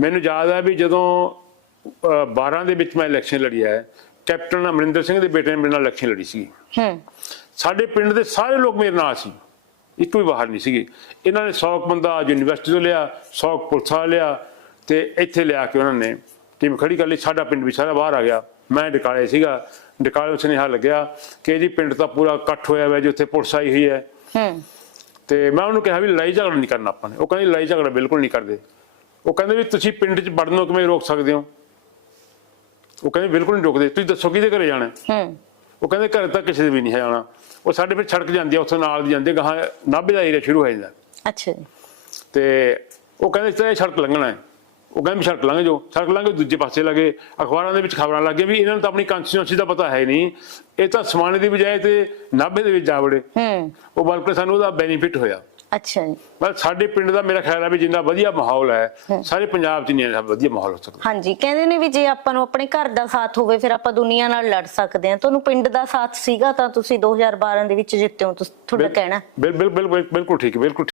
ਮੈਨੂੰ ਯਾਦ ਹੈ ਵੀ ਜਦੋਂ ਅਹ, 12 ਦੇ ਵਿੱਚ ਮੈਂ ਇਲੈਕਸ਼ਨ ਲੜੀ ਹੈ ਕੈਪਟਨ ਅਮਰਿੰਦਰ ਸਿੰਘ ਦੇ ਬੇਟੇ ਨੇ ਮੇਰੇ ਨਾਲ ਇਲੈਕਸ਼ਨ ਲੜੀ ਸੀ ਹੂੰ। ਸਾਡੇ ਪਿੰਡ ਦੇ ਸਾਰੇ ਲੋਕ ਮੇਰੇ ਨਾਲ ਸੀ। ਇੱਕ ਵੀ ਬਾਹਰ ਨਹੀਂ ਸੀਗੇ। ਇਹਨਾਂ ਨੇ 100 ਬੰਦਾ ਯੂਨੀਵਰਸਿਟੀ ਤੋਂ ਲਿਆ 100 ਪੁਲਿਸ ਲਿਆ ਤੇ ਇੱਥੇ ਲਿਆ ਕੇ ਉਹਨਾਂ ਨੇ ਟੀਮ ਖੜੀ ਕਰ ਲਈ ਸਾਡਾ ਪਿੰਡ ਵੀ ਸਾਰਾ ਬਾਹਰ ਆ ਗਿਆ। ਮੈਂ ਡਕਾਲੇ ਸੀਗਾ। ਡਕਾਲੇ ਨੂੰ ਸੁਨੇਹਾ ਲੱਗਿਆ ਕਿ ਜੀ ਪਿੰਡ ਤਾਂ ਪੂਰਾ ਇਕੱਠ ਹੋਇਆ ਹੋਇਆ ਜਿੱਥੇ ਪੁਲਿਸ ਆਈ ਹੋਈ ਹੈ। ਹੂੰ। ਤੇ ਮੈਂ ਉਹਨੂੰ ਕਿਹਾ ਵੀ ਲੜਾਈ ਝਗੜਾ ਨਹੀਂ ਕਰਨਾ ਆਪਾਂ ਨੇ। ਉਹ ਕਹਿੰਦੇ ਲੜਾਈ ਝਗੜਾ ਬਿਲਕੁਲ ਨਹੀਂ ਕਰਦੇ। ਉਹ ਕਹਿੰਦੇ ਵੀ ਤੁਸੀਂ ਪਿੰਡ 'ਚ ਵੜਨ ਨੂੰ ਕਿਵੇਂ ਰੋਕ ਸਕਦੇ ਹੋ? ਉਹ ਕਹਿੰਦੇ ਬਿਲਕੁਲ ਨਹੀਂ ਰੋਕਦੇ। ਤੁਸੀਂ ਦੱਸੋ ਕਿਹਦੇ ਘਰੇ ਜਾਣਾ ਹੈ? ਉਹ ਕਹਿੰਦੇ ਘਰ ਤਾਂ ਕਿਸੇ ਦੇ ਵੀ ਨਹੀਂ ਹੈ ਜਾਣਾ। ਉਹ ਸਾਡੇ ਫਿਰ ਸੜਕ ਜਾਂਦੀ ਆ ਉੱਥੋਂ ਨਾਲ ਦੀ ਜਾਂਦੇ ਗਾਹਾਂ ਨਾਭੇ ਦਾ ਏਰੀਆ ਸ਼ੁਰੂ ਹੋ ਜਾਂਦਾ। ਅੱਛਾ ਜੀ। ਤੇ ਉਹ ਕਹਿੰਦੇ ਇਸ ਤਰ੍ਹਾਂ ਸੜਕ ਲੰਘਣਾ ਹੈ। ਉਹ ਕਹਿੰਦੇ ਵੀ ਸੜਕ ਲੰਘ ਜਾਓ। ਸੜਕ ਲੰਘ ਦੂਜੇ ਪਾਸੇ ਲੱਗੇ। ਅਖਬਾਰਾਂ ਦੇ ਵਿੱਚ ਖਬਰਾਂ ਲੱਗ ਗਈਆਂ ਵੀ ਇਹਨਾਂ ਨੂੰ ਤਾਂ ਆਪਣੀ ਕੰਸਟੀਟਿਊਂਸੀ ਦਾ ਪਤਾ ਹੈ ਨਹੀਂ। ਇਹ ਤਾਂ ਸਮਾਣੇ ਦੀ ਬਜਾਏ ਤੇ ਨਾਭੇ ਦੇ ਵਿੱਚ ਜਾ ਵੜੇ। ਹੂੰ। ਉਹ ਬਲਕਿ ਸਾਨੂੰ ਉਹਦਾ ਬੈਨੀਫਿਟ ਹੋਇਆ। ਅੱਛਾ ਜੀ। ਬਸ ਸਾਡੇ ਪਿੰਡ ਦਾ ਮੇਰਾ ਖਿਆਲ ਹੈ ਵੀ ਜਿੰਨਾ ਵਧੀਆ ਮਾਹੌਲ ਹੈ ਸਾਰੇ ਪੰਜਾਬ 'ਚ ਨਹੀਂ ਇੰਨਾ ਵਧੀਆ ਮਾਹੌਲ ਹੋ ਸਕਦਾ। ਹਾਂਜੀ ਕਹਿੰਦੇ ਨੇ ਵੀ ਜੇ ਆਪਾਂ ਨੂੰ ਆਪਣੇ ਘਰ ਦਾ ਸਾਥ ਹੋਵੇ ਫਿਰ ਆਪਾਂ ਦੁਨੀਆ ਨਾਲ ਲੜ ਸਕਦੇ ਹਾਂ। ਤੁਹਾਨੂੰ ਪਿੰਡ ਦਾ ਸਾਥ ਸੀਗਾ ਤਾਂ ਤੁਸੀਂ 2012 ਦੇ ਵਿੱਚ ਜਿੱਤੇ ਹੋ ਤੁਸੀਂ ਤੁਹਾਡਾ ਕਹਿਣਾ ਬਿਲ ਬਿਲ ਬਿਲ ਬਿਲ- ਬਿਲਕੁਲ ਠੀਕ ਹੈ ਬਿਲਕੁਲ